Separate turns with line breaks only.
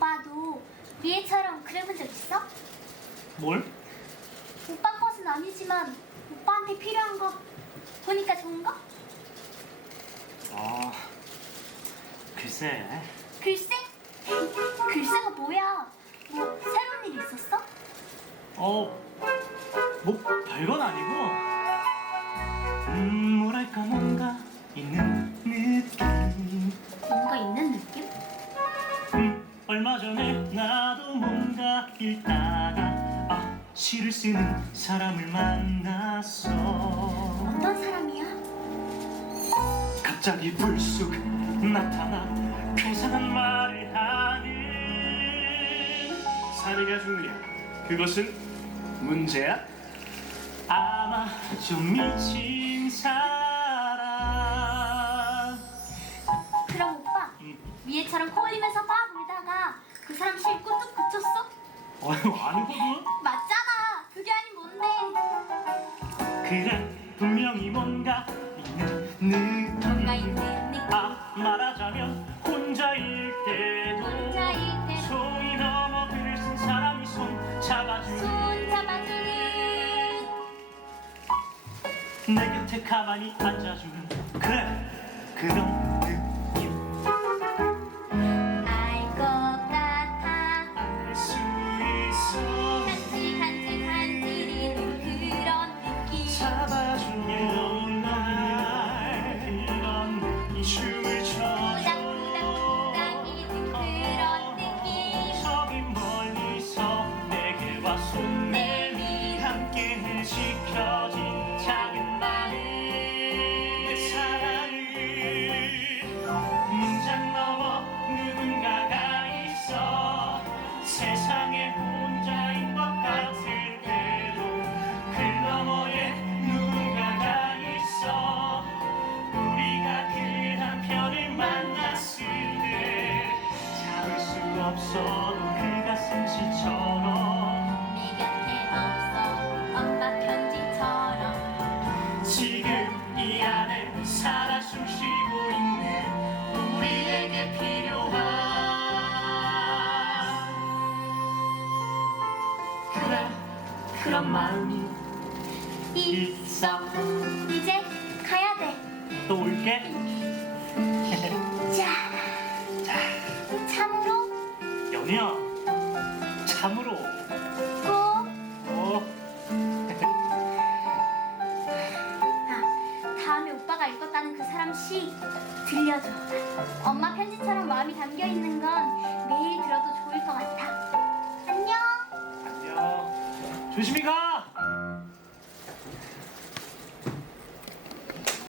오빠도 미애처럼 그래본 적 있어?
뭘?
오빠 것은 아니지만 오빠한테 필요한 거 보니까 좋은 거?
아 글쎄
글쎄? 글쎄가 뭐야? 뭐 새로운 일 있었어?
어뭐 별건 아니고 얼마 전에 나도 뭔가 읽다가 아 시를 쓰는 사람을 만났어
어떤 사람이야?
갑자기 불쑥 나타나 괴상한 말을 하는 사내가 중요해 그것은 문제야? 아마 좀 미친 사람
그럼 오빠
음.
미애처럼 코 올리면서 막 울다가 그 사람 실 꾹뚝 붙였어?
어휴 아니거든.
맞잖아. 그게 아닌 뭔데.
그래 분명히 뭔가 있는 느낌
뭔가 있는 느낌.
아 말하자면 혼자일 때도
혼자일 때도
손이 넘어 글을 쓴 사람이 손 잡아주는
손 잡아주는.
내 곁에 가만히 앉아주는 그래 그런 느
그
없어도 그 가슴 시처럼.
내 곁에 없어 엄마 편지처럼.
지금 이 안에 살아 숨 쉬고 있는 우리에게 필요한 그래 그런 마음이 있어.
이제 가야 돼.
또 올게 영희야 참으로 꼭어
아, 다음에 오빠가 읽었다는 그 사람 시 들려줘. 엄마 편지처럼 마음이 담겨 있는 건 매일 들어도 좋을 것 같아. 안녕.
안녕 조심히 가